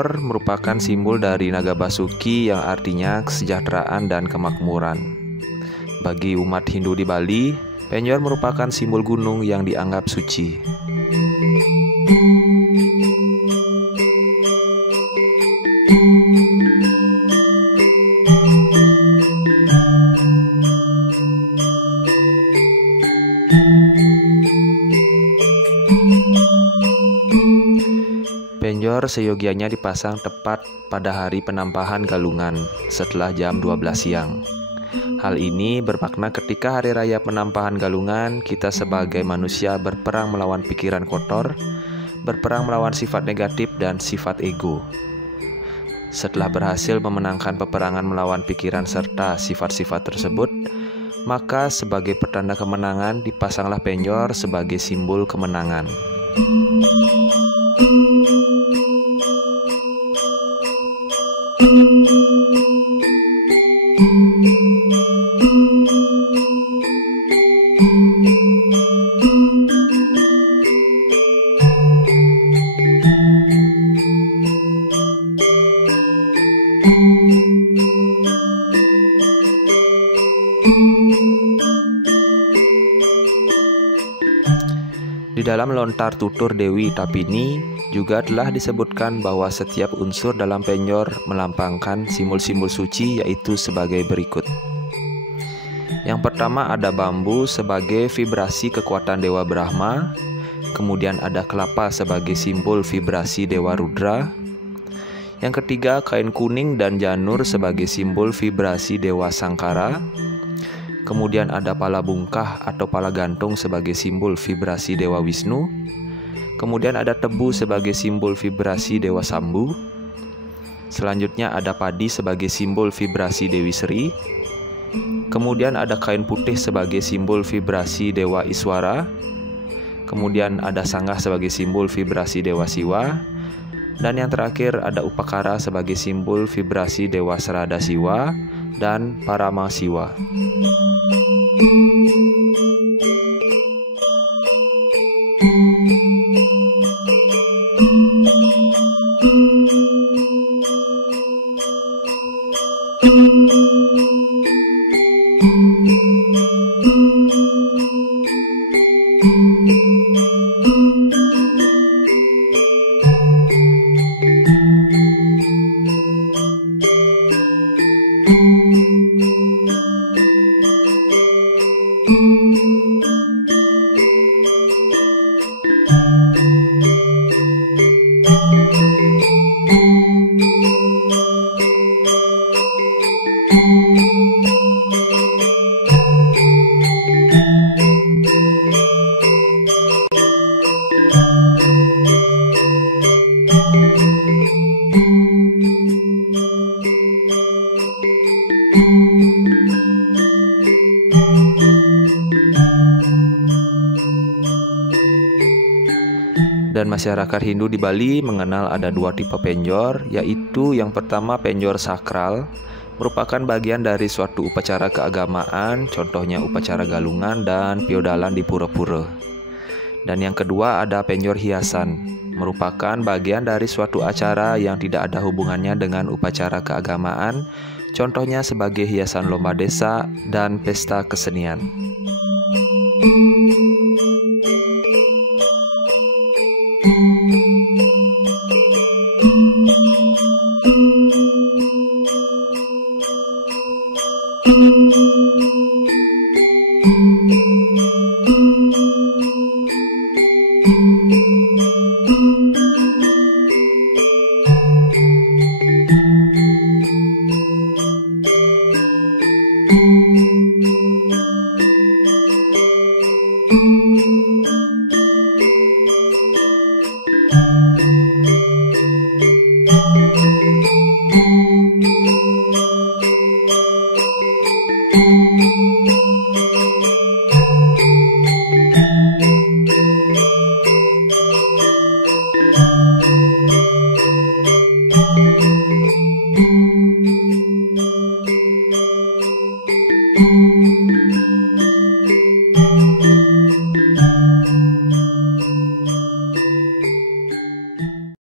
penyor merupakan simbol dari naga Basuki yang artinya kesejahteraan dan kemakmuran. Bagi umat Hindu di Bali, penyor merupakan simbol gunung yang dianggap suci. Penyor seyogianya dipasang tepat pada hari penampahan galungan setelah jam 12 siang. Hal ini bermakna ketika hari raya penampahan galungan, kita sebagai manusia berperang melawan pikiran kotor, berperang melawan sifat negatif dan sifat ego. Setelah berhasil memenangkan peperangan melawan pikiran serta sifat-sifat tersebut, maka sebagai pertanda kemenangan dipasanglah penyor sebagai simbol kemenangan. Di dalam lontar tutur Dewi Tapini juga telah disebutkan bahwa setiap unsur dalam penyor melambangkan simbol-simbol suci, yaitu sebagai berikut. Yang pertama ada bambu sebagai vibrasi kekuatan Dewa Brahma, kemudian ada kelapa sebagai simbol vibrasi Dewa Rudra. Yang ketiga kain kuning dan janur sebagai simbol vibrasi Dewa Sangkara. Kemudian ada pala bungkah atau pala gantung sebagai simbol vibrasi Dewa Wisnu. Kemudian ada tebu sebagai simbol vibrasi Dewa Sambu. Selanjutnya ada padi sebagai simbol vibrasi Dewi Sri. Kemudian ada kain putih sebagai simbol vibrasi Dewa Iswara. Kemudian ada sanggah sebagai simbol vibrasi Dewa Siwa. Dan yang terakhir ada upakara sebagai simbol vibrasi Dewa Serada Siwa dan Parama Siwa. Dan masyarakat Hindu di Bali mengenal ada dua tipe penyor, yaitu yang pertama penyor sakral, merupakan bagian dari suatu upacara keagamaan, contohnya upacara galungan dan piodalan di pura-pura. Dan yang kedua ada penyor hiasan, merupakan bagian dari suatu acara yang tidak ada hubungannya dengan upacara keagamaan, contohnya sebagai hiasan lomba desa dan pesta kesenian.